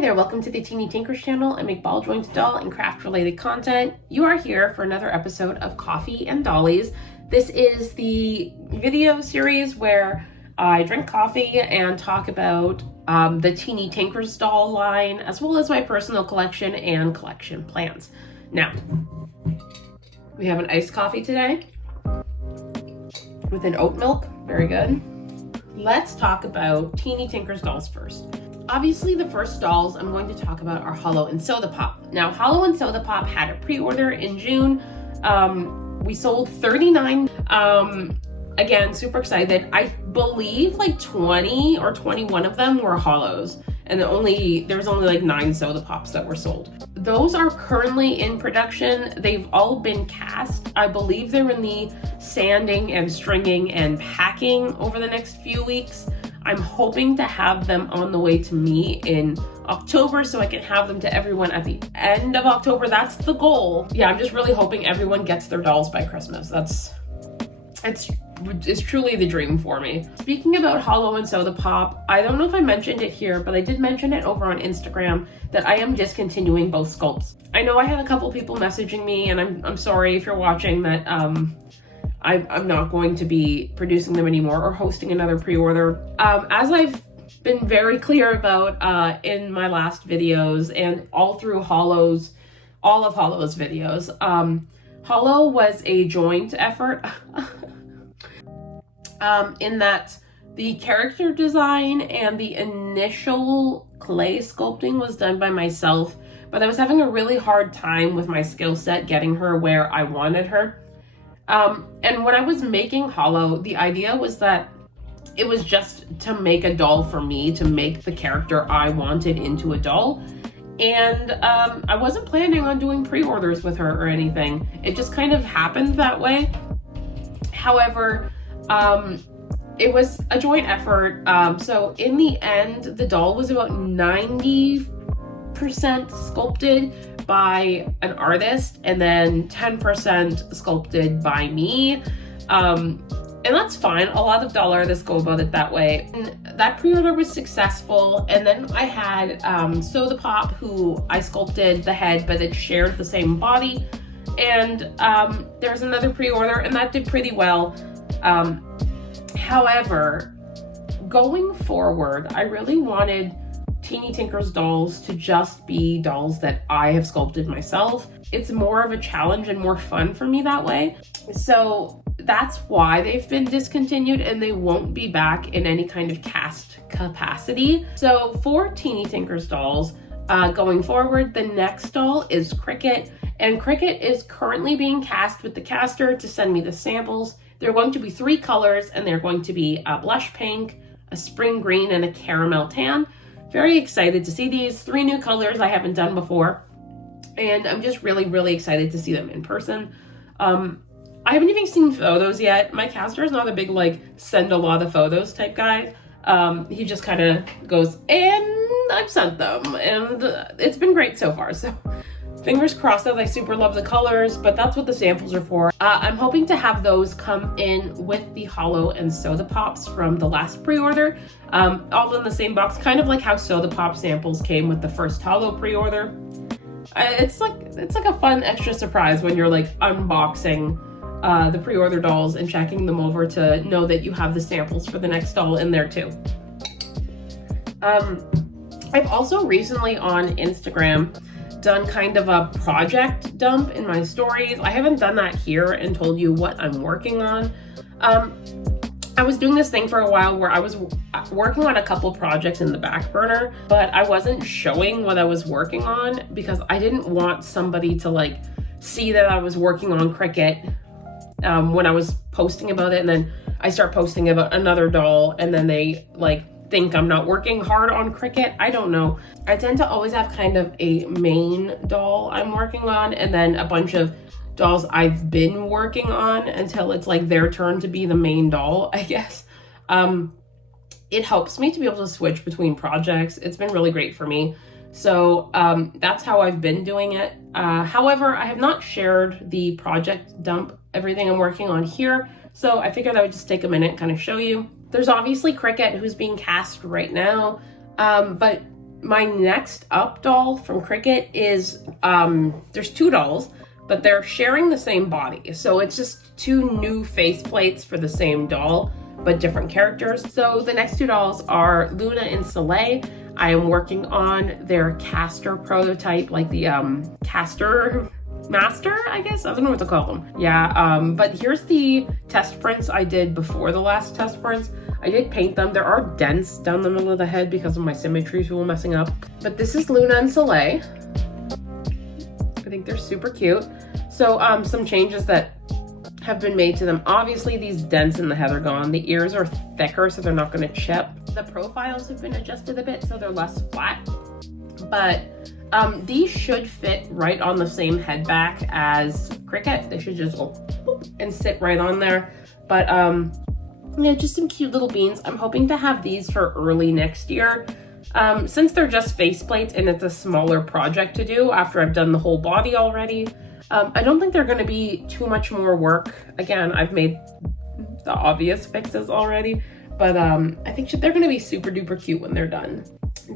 Hi there, welcome to the Teeny Tinkers channel. I make ball joint doll and craft related content. You are here for another episode of Coffee and Dollies. This is the video series where I drink coffee and talk about the Teeny Tinkers doll line, as well as my personal collection and collection plans. Now, we have an iced coffee today with an oat milk, very good. Let's talk about Teeny Tinkers dolls first. Obviously, the first dolls I'm going to talk about are Hollow and Sodapop. Now, Hollow and Sodapop had a pre-order in June. We sold 39. Again, super excited. I believe like 20 or 21 of them were Hollows, and there was only like 9 Sodapops that were sold. Those are currently in production. They've all been cast. I believe they're in the sanding and stringing and packing over the next few weeks. I'm hoping to have them on the way to me in October so I can have them to everyone at the end of October. That's the goal. Yeah, I'm just really hoping everyone gets their dolls by Christmas. It's truly the dream for me. Speaking about Hollow and Sodapop, I don't know if I mentioned it here, but I did mention it over on Instagram that I am discontinuing both sculpts. I know I had a couple people messaging me, and I'm sorry if you're watching that I'm not going to be producing them anymore or hosting another pre-order. As I've been very clear about in my last videos and all through all of Hollow's videos, Hollow was a joint effort in that the character design and the initial clay sculpting was done by myself, but I was having a really hard time with my skill set getting her where I wanted her. And when I was making Hollow, the idea was that it was just to make a doll for me, to make the character I wanted into a doll. And I wasn't planning on doing pre-orders with her or anything. It just kind of happened that way. However, it was a joint effort. So in the end, the doll was about 90% sculpted by an artist and then 10% sculpted by me. And that's fine. A lot of doll artists go about it that way. And that pre-order was successful. And then I had Sodapop, who I sculpted the head, but it shared the same body. And there was another pre-order, and that did pretty well. However, going forward, I really wanted Teeny Tinkers dolls to just be dolls that I have sculpted myself. It's more of a challenge and more fun for me that way. So that's why they've been discontinued, and they won't be back in any kind of cast capacity. So for Teeny Tinkers dolls, going forward, the next doll is Cricket, and Cricket is currently being cast with the caster to send me the samples. There are going to be 3 colors, and they're going to be a blush pink, a spring green, and a caramel tan. Very excited to see these 3 new colors I haven't done before, and I'm just really, really excited to see them in person. I haven't even seen photos yet. My caster is not a big, like, send a lot of photos type guy. He just kind of goes, and I've sent them, and it's been great so far, so fingers crossed that I super love the colors, but that's what the samples are for. I'm hoping to have those come in with the Hollow and Sodapops from the last pre-order, all in the same box, kind of like how Sodapop samples came with the first Hollow pre-order. It's like a fun extra surprise when you're like unboxing the pre-order dolls and checking them over to know that you have the samples for the next doll in there too. I've also recently on Instagram done kind of a project dump in my stories. I haven't done that here and told you what I'm working on. I was doing this thing for a while where I was working on a couple projects in the back burner, but I wasn't showing what I was working on because I didn't want somebody to like see that I was working on Cricket when I was posting about it, and then I start posting about another doll and then they like think I'm not working hard on Cricket. I don't know. I tend to always have kind of a main doll I'm working on and then a bunch of dolls I've been working on until it's like their turn to be the main doll, I guess. It helps me to be able to switch between projects. It's been really great for me. So that's how I've been doing it. However, I have not shared the project dump, everything I'm working on here. So I figured I would just take a minute and kind of show you. There's obviously Cricket, who's being cast right now, but my next up doll from Cricut is, there's 2 dolls, but they're sharing the same body. So it's just 2 new face plates for the same doll, but different characters. So the next 2 dolls are Luna and Soliel. I am working on their caster prototype, like the caster master, I guess. I don't know what to call them. Yeah, but here's the test prints I did before the last test prints. I did paint them. There are dents down the middle of the head because of my symmetry tool messing up. But this is Luna and Soliel. I think they're super cute. So some changes that have been made to them. Obviously, these dents in the head are gone. The ears are thicker, so they're not going to chip. The profiles have been adjusted a bit, so they're less flat. But these should fit right on the same head back as Cricut. They should just go boop and sit right on there. But yeah, just some cute little beans. I'm hoping to have these for early next year. Since they're just faceplates and it's a smaller project to do after I've done the whole body already, I don't think they're going to be too much more work. Again, I've made the obvious fixes already, but I think they're going to be super duper cute when they're done.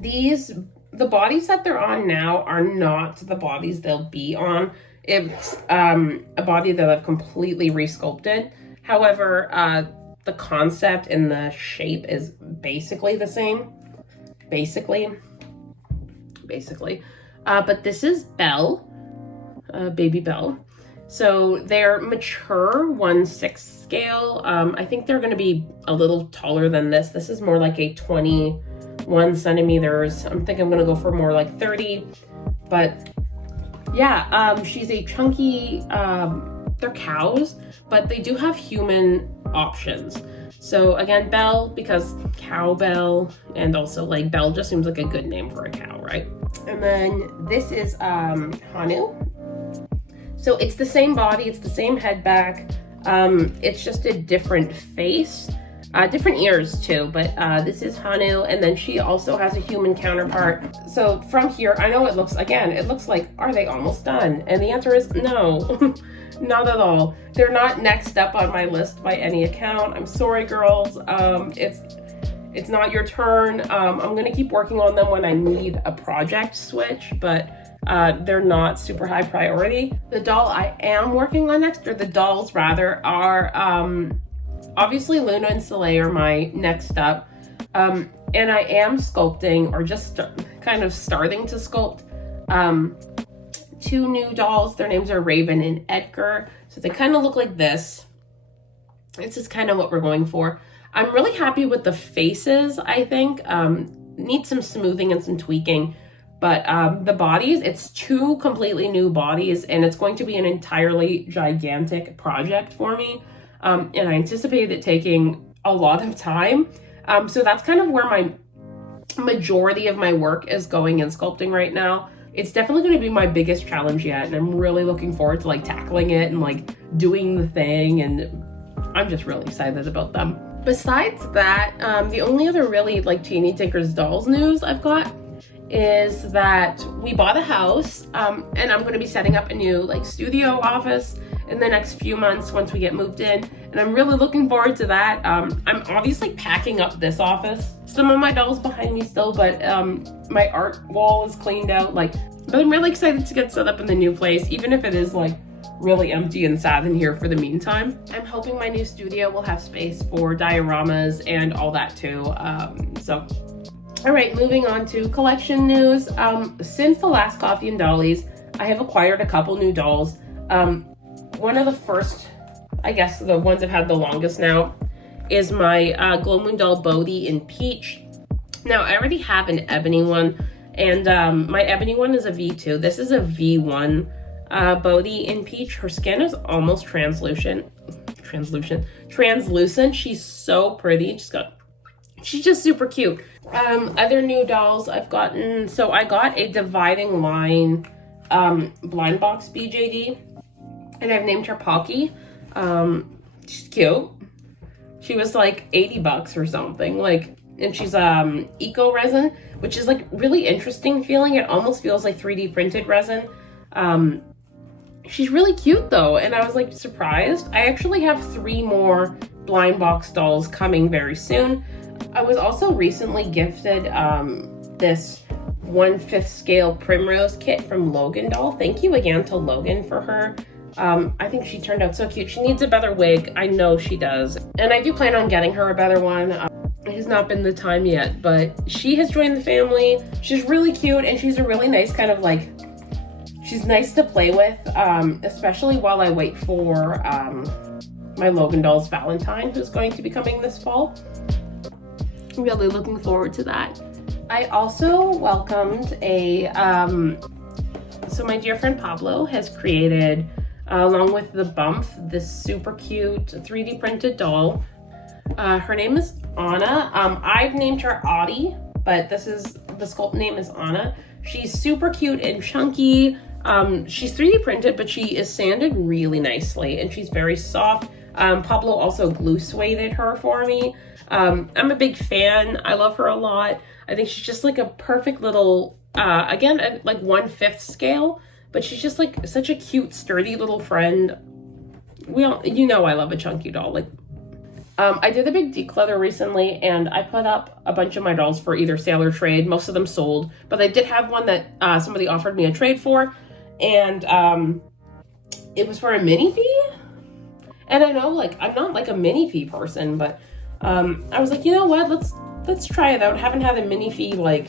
The bodies that they're on now are not the bodies they'll be on. It's a body that I've completely resculpted. However, the concept and the shape is basically the same. Basically. But this is Belle, baby Belle. So they're mature 1/6 scale. I think they're going to be a little taller than this. This is more like a 21 centimeters. I'm thinking I'm going to go for more like 30. But yeah, she's a chunky, they're cows, but they do have human options. So again, Belle, because cowbell, and also like Belle just seems like a good name for a cow, right? And then this is Hanu. So it's the same body, it's the same head back. It's just a different face, different ears too, but this is Hanu, and then she also has a human counterpart. So from here, I know it looks like, are they almost done? And the answer is no. Not at all. They're not next up on my list by any account. I'm sorry, girls. It's not your turn. I'm gonna keep working on them when I need a project switch, but they're not super high priority. The doll I am working on next, or the dolls rather, are obviously Luna and Soliel are my next up. And I am sculpting, or just kind of starting to sculpt, 2 new dolls. Their names are Raven and Edgar. So they kind of look like this. This is kind of what we're going for. I'm really happy with the faces, I think. Need some smoothing and some tweaking. But the bodies, it's 2 completely new bodies, and it's going to be an entirely gigantic project for me. And I anticipate it taking a lot of time. So that's kind of where my majority of my work is going in sculpting right now. It's definitely going to be my biggest challenge yet, and I'm really looking forward to like tackling it and like doing the thing, and I'm just really excited about them. Besides that, the only other really like Teeny Tinker's Dolls news I've got is that we bought a house, and I'm going to be setting up a new like studio office in the next few months once we get moved in, and I'm really looking forward to that. I'm obviously packing up this office. Some of my dolls behind me still, but my art wall is cleaned out, but I'm really excited to get set up in the new place, even if it is like really empty and sad in here for the meantime. I'm hoping my new studio will have space for dioramas and all that too. So all right, moving on to collection news. Since the last Coffee and Dollies, I have acquired a couple new dolls. One of the first, I guess the ones I've had the longest now, is my Glow Moon doll Bowie in Peach. Now, I already have an ebony one, and my ebony one is a V2. This is a V1 Bowie in Peach. Her skin is almost translucent. She's so pretty. She's just super cute. Other new dolls I've gotten. So I got a Dividing Line blind box BJD, and I've named her Pocky. She's cute. She was like $80 or something, and she's eco resin, which is like really interesting feeling. It almost feels like 3D printed resin. She's really cute though, and I was like surprised. I actually have 3 more blind box dolls coming very soon. I was also recently gifted this 1/5 scale Primrose kit from Logan Doll. Thank you again to Logan for her. I think she turned out so cute. She needs a better wig. I know she does. And I do plan on getting her a better one. It has not been the time yet, but she has joined the family. She's really cute, and she's a really nice kind of like, she's nice to play with, especially while I wait for my Logan Dolls Valentine, who's going to be coming this fall. I'm really looking forward to that. I also welcomed a, so my dear friend Pablo has created, along with the Bump, this super cute 3D printed doll. Her name is Anna. I've named her Audie, but the sculpt name is Anna. She's super cute and chunky. She's 3D printed, but she is sanded really nicely, and she's very soft. Pablo also glue sueded her for me. I'm a big fan. I love her a lot. I think she's just like a perfect little, again, like 1/5 scale, but she's just like such a cute, sturdy little friend. You know, I love a chunky doll. Like, I did a big declutter recently, and I put up a bunch of my dolls for either sale or trade. Most of them sold, but I did have one that somebody offered me a trade for, and it was for a mini fee. And I know, like, I'm not like a mini fee person, but I was like, you know what? Let's try it out. Haven't had a mini fee like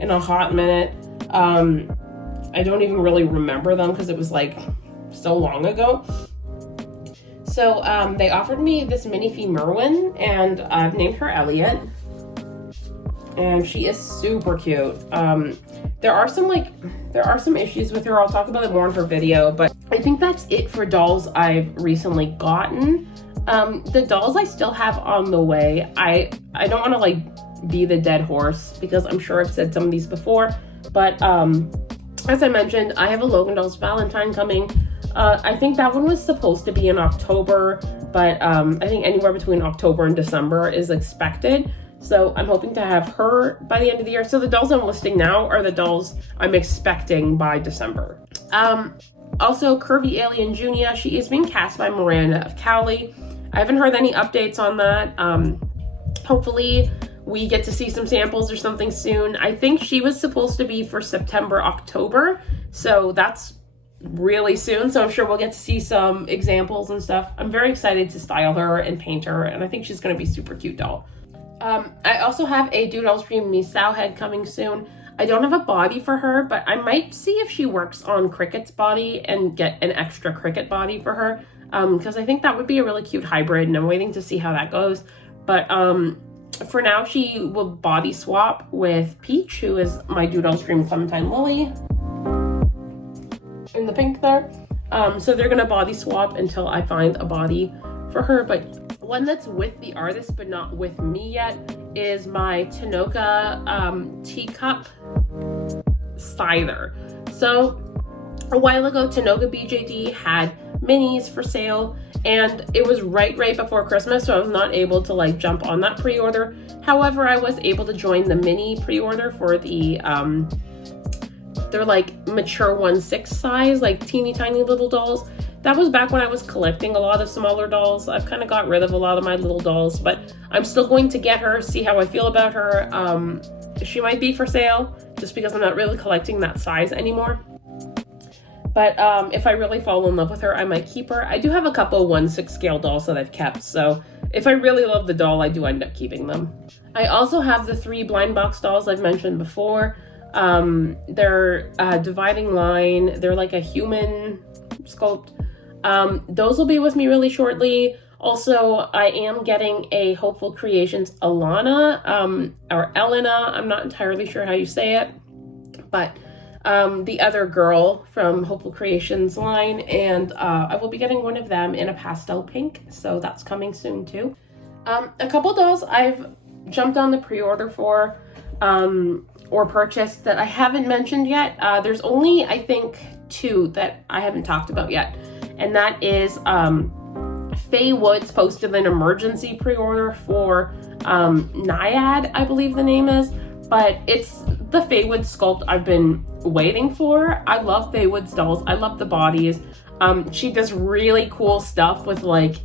in a hot minute. I don't even really remember them because it was like so long ago. So they offered me this mini fee Merwin, and I've named her Elliot. And she is super cute. There are some issues with her. I'll talk about it more in her video, but I think that's it for dolls I've recently gotten. The dolls I still have on the way. I don't want to like be the dead horse because I'm sure I've said some of these before, but as I mentioned, I have a Logan Dolls Valentine coming. I think that one was supposed to be in October, but I think anywhere between October and December is expected. So I'm hoping to have her by the end of the year. So the dolls I'm listing now are the dolls I'm expecting by December. Also, Curvy Alien Junior, she is being cast by Miranda of Cowley. I haven't heard any updates on that. Hopefully we get to see some samples or something soon. I think she was supposed to be for September, October. So that's really soon. So I'm sure we'll get to see some examples and stuff. I'm very excited to style her and paint her, and I think she's going to be super cute doll. I also have a Doodles Dream Misao head coming soon. I don't have a body for her, but I might see if she works on Cricket's body and get an extra Cricket body for her, because I think that would be a really cute hybrid, and I'm waiting to see how that goes. But for now, she will body swap with Peach, who is my Doodles Dream Clementine Lily in the pink there. So they're gonna body swap until I find a body for her, but one that's with the artist but not with me yet is my Tanoka teacup scyther. So a while ago, Tanoka BJD had minis for sale, and it was right before Christmas, so I was not able to like jump on that pre-order. However, I was able to join the mini pre-order for the they're like mature 1/6 size, like teeny tiny little dolls. That was back when I was collecting a lot of smaller dolls. I've kind of got rid of a lot of my little dolls, but I'm still going to get her, see how I feel about her. She might be for sale just because I'm not really collecting that size anymore. But if I really fall in love with her, I might keep her. I do have a couple 1/6 scale dolls that I've kept, so if I really love the doll, I do end up keeping them. I also have the 3 blind box dolls I've mentioned before. They're dividing line. They're like a human sculpt. Those will be with me really shortly. Also, I am getting a Hopeful Creations Alana, or Elena, I'm not entirely sure how you say it, but the other girl from Hopeful Creations line, and I will be getting one of them in a pastel pink, so that's coming soon too. A couple dolls I've jumped on the pre-order for, or purchased that I haven't mentioned yet. There's only, I think, 2 that I haven't talked about yet. And that is Faye Woods posted an emergency pre-order for Naiad, I believe the name is. But it's the Faye Woods sculpt I've been waiting for. I love Faye Woods dolls. I love the bodies. She does really cool stuff with like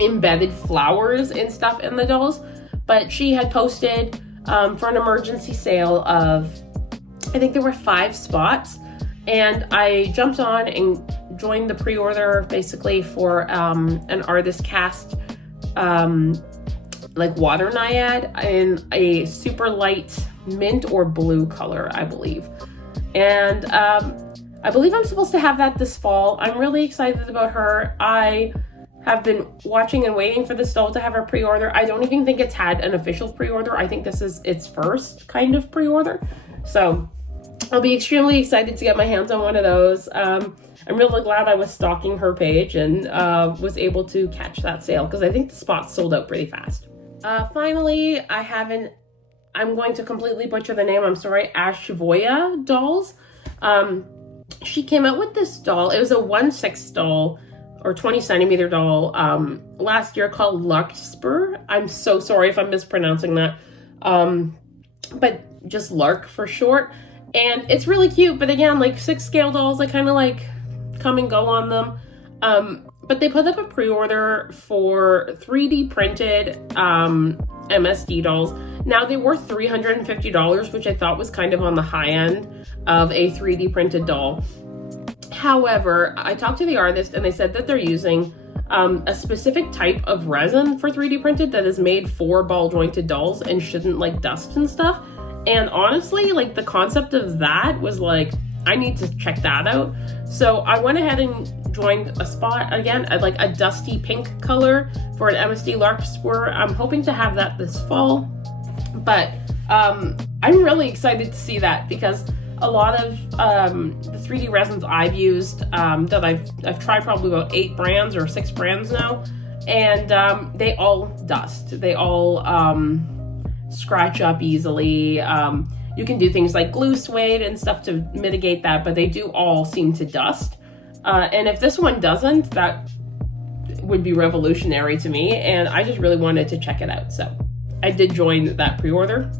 embedded flowers and stuff in the dolls. But she had posted for an emergency sale of, I think there were 5 spots, and I jumped on and joined the pre-order basically for an artist cast like water naiad in a super light mint or blue color, I believe. And I believe I'm supposed to have that this fall. I'm really excited about her. I have been watching and waiting for this doll to have her pre-order. I don't even think it's had an official pre-order. I think this is its first kind of pre-order. So I'll be extremely excited to get my hands on one of those. I'm really glad I was stalking her page and was able to catch that sale, because I think the spots sold out pretty fast. Finally, I'm going to completely butcher the name, I'm sorry, Ashvoya Dolls. She came out with this doll. It was a 1/6 doll, or 20 centimeter doll, last year, called Larkspur. I'm so sorry if I'm mispronouncing that, but just Lark for short. And it's really cute, but again, like 6 scale dolls, I kind of like come and go on them. But they put up a pre-order for 3D printed MSD dolls. Now, they were $350, which I thought was kind of on the high end of a 3D printed doll. However, I talked to the artist and they said that they're using a specific type of resin for 3D printed that is made for ball jointed dolls and shouldn't like dust and stuff. And honestly, like the concept of that was like, I need to check that out. So I went ahead and joined a spot again, like a dusty pink color for an MSD Larkspur. I'm hoping to have that this fall, but I'm really excited to see that, because a lot of the 3D resins I've used, that I've tried probably about 8 brands or 6 brands now, and they all dust. They all scratch up easily. You can do things like glue suede and stuff to mitigate that, but they do all seem to dust. And if this one doesn't, that would be revolutionary to me, and I just really wanted to check it out. So I did join that pre-order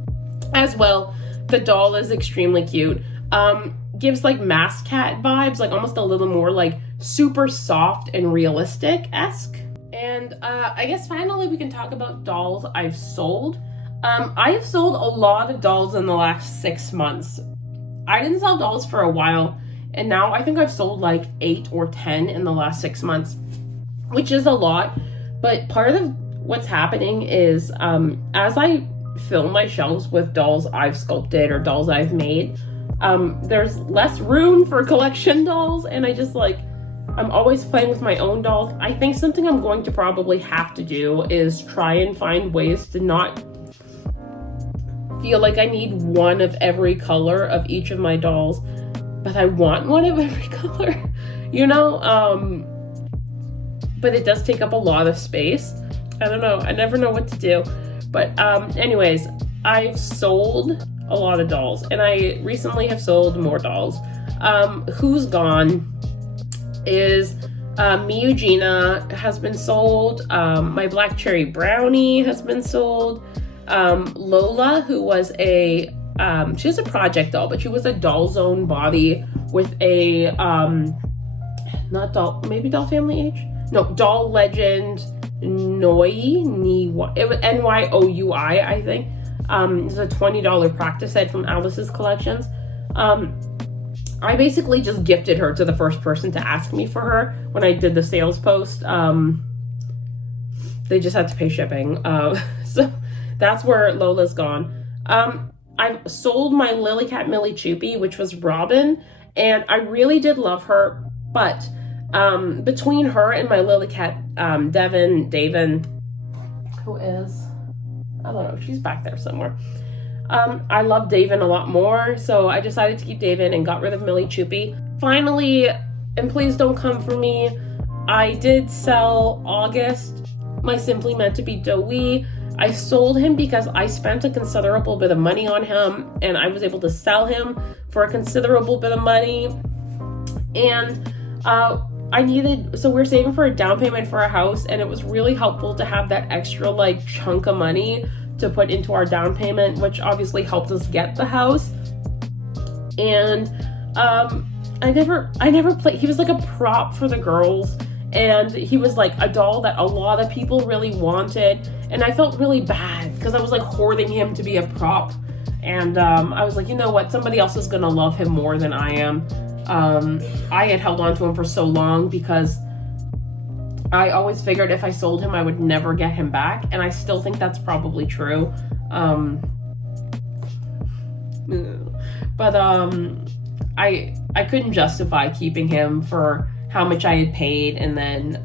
as well. The doll is extremely cute. Gives like Mask Cat vibes, like almost a little more like super soft and realistic-esque. And I guess finally we can talk about dolls I've sold. I have sold a lot of dolls in the last 6 months. I didn't sell dolls for a while, and now I think I've sold like 8 or 10 in the last 6 months, which is a lot. But part of what's happening is as I fill my shelves with dolls I've sculpted or dolls I've made, there's less room for collection dolls, and I just like, I'm always playing with my own dolls. I think something I'm going to probably have to do is try and find ways to not feel like I need one of every color of each of my dolls, but I want one of every color, you know? But it does take up a lot of space. I don't know. I never know what to do. But anyways, I've sold a lot of dolls, and I recently have sold more dolls. Who's Gone is Me Eugenia has been sold. My Black Cherry Brownie has been sold. Lola, who was she was a project doll, but she was a Doll Zone body with a not doll, maybe Doll Family Age? No, Doll Legend it was NYOUI, I think. It's a $20 practice set from Alice's Collections. I basically just gifted her to the first person to ask me for her when I did the sales post. They just had to pay shipping. So that's where Lola's gone. I've sold my Lily Cat Millie Choopy, which was Robin, and I really did love her, but between her and my Lily Cat, Davin, who is, I don't know, she's back there somewhere. I love Davin a lot more, so I decided to keep Davin and got rid of Millie Choopy. Finally, and please don't come for me, I did sell August, my Simply Meant to Be Bowie. I sold him because I spent a considerable bit of money on him, and I was able to sell him for a considerable bit of money. And so we're saving for a down payment for a house, and it was really helpful to have that extra like chunk of money to put into our down payment, which obviously helped us get the house. And I never played, he was like a prop for the girls, and he was like a doll that a lot of people really wanted, and I felt really bad because I was like hoarding him to be a prop. And I was like, you know what, somebody else is gonna love him more than I am. I had held on to him for so long because I always figured if I sold him, I would never get him back. And I still think that's probably true. But I couldn't justify keeping him for how much I had paid, and then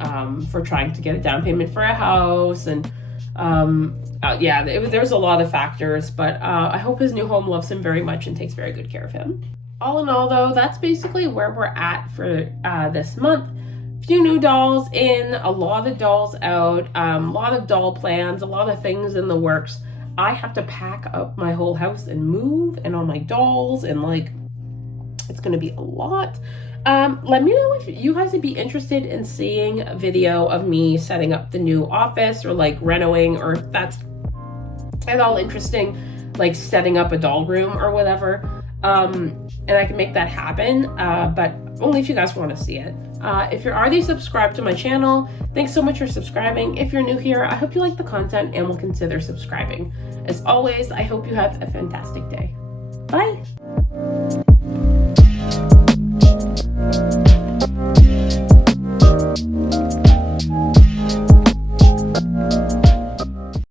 for trying to get a down payment for a house. And yeah, there's a lot of factors, but I hope his new home loves him very much and takes very good care of him. All in all, though, that's basically where we're at for this month. Few new dolls in, a lot of dolls out, a lot of doll plans, a lot of things in the works. I have to pack up my whole house and move, and all my dolls, and like, it's gonna be a lot. Let me know if you guys would be interested in seeing a video of me setting up the new office, or like renovating, or if that's at all interesting, like setting up a doll room or whatever. And I can make that happen, but only if you guys want to see it. If you're already subscribed to my channel, thanks so much for subscribing. If you're new here, I hope you like the content and will consider subscribing. As always, I hope you have a fantastic day. Bye!